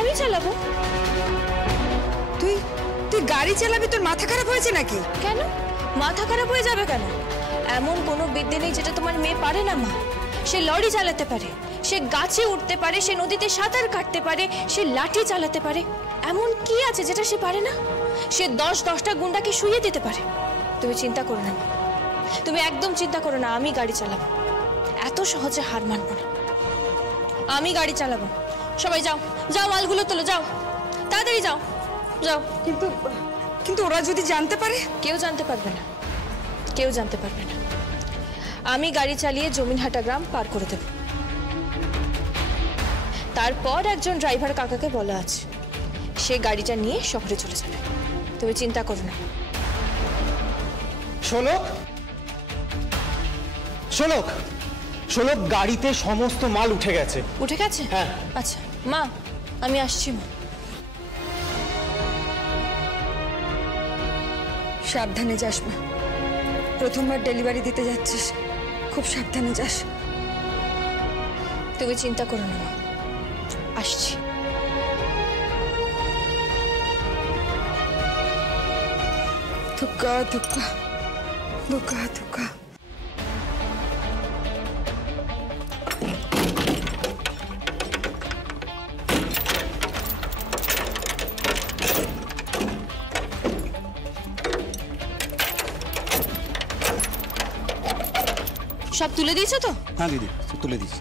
আমি চালাবো। তুই তুই গাড়ি চালাবি? তোর মাথা খারাপ হয়েছে নাকি? কেন মাথা খারাপ হয়ে যাবে কেন? এমন কোনো বিদ্যে নেই যেটা তোমার মেয়ে পারে না মা। সে লরি চালাতে পারে, সে গাছে উঠতে পারে, সে নদীতে সাঁতার কাটতে পারে, সে লাঠি চালাতে পারে। এমন কি আছে যেটা সে পারে না? সে 10-10টা গুন্ডাকে শুইয়ে দিতে পারে। তুমি চিন্তা করো না মা, তুমি একদম চিন্তা করো না। আমি গাড়ি চালাবো, এত সহজে হার মানবো না। আমি গাড়ি চালাবো। সবাই যাও, যাও মালগুলো তোলো, যাও তাড়াতাড়ি যাও, যাও। কিন্তু কিন্তু ওরা যদি জানতে পারে? কেউ জানতে পারবে না, কেউ জানতে পারবে না। আমি গাড়ি চালিয়ে জমিনহাটা গ্রাম পার করে দেব। তারপর একজন ড্রাইভার কাকাকে বলা আছে, সে গাড়িটা নিয়ে শহরে চলে যাবে। তুমি চিন্তা করো না। শোলক, শোলক, শোলক, গাড়িতে সমস্ত মাল উঠে গেছে। উঠে গেছে? হ্যাঁ। আচ্ছা মা, আমি আসছি মা। সাবধানে যাস মা, প্রথমবার ডেলিভারি দিতে যাচ্ছিস, খুব সাবধানে যাস। তুমি চিন্তা করো না মা, আসছি। দুগ্গা দুগ্গা দুগ্গা দুগ্গা। সব তুলে দিয়েছো তো? হ্যাঁ দিদি, তুলে দিচ্ছি।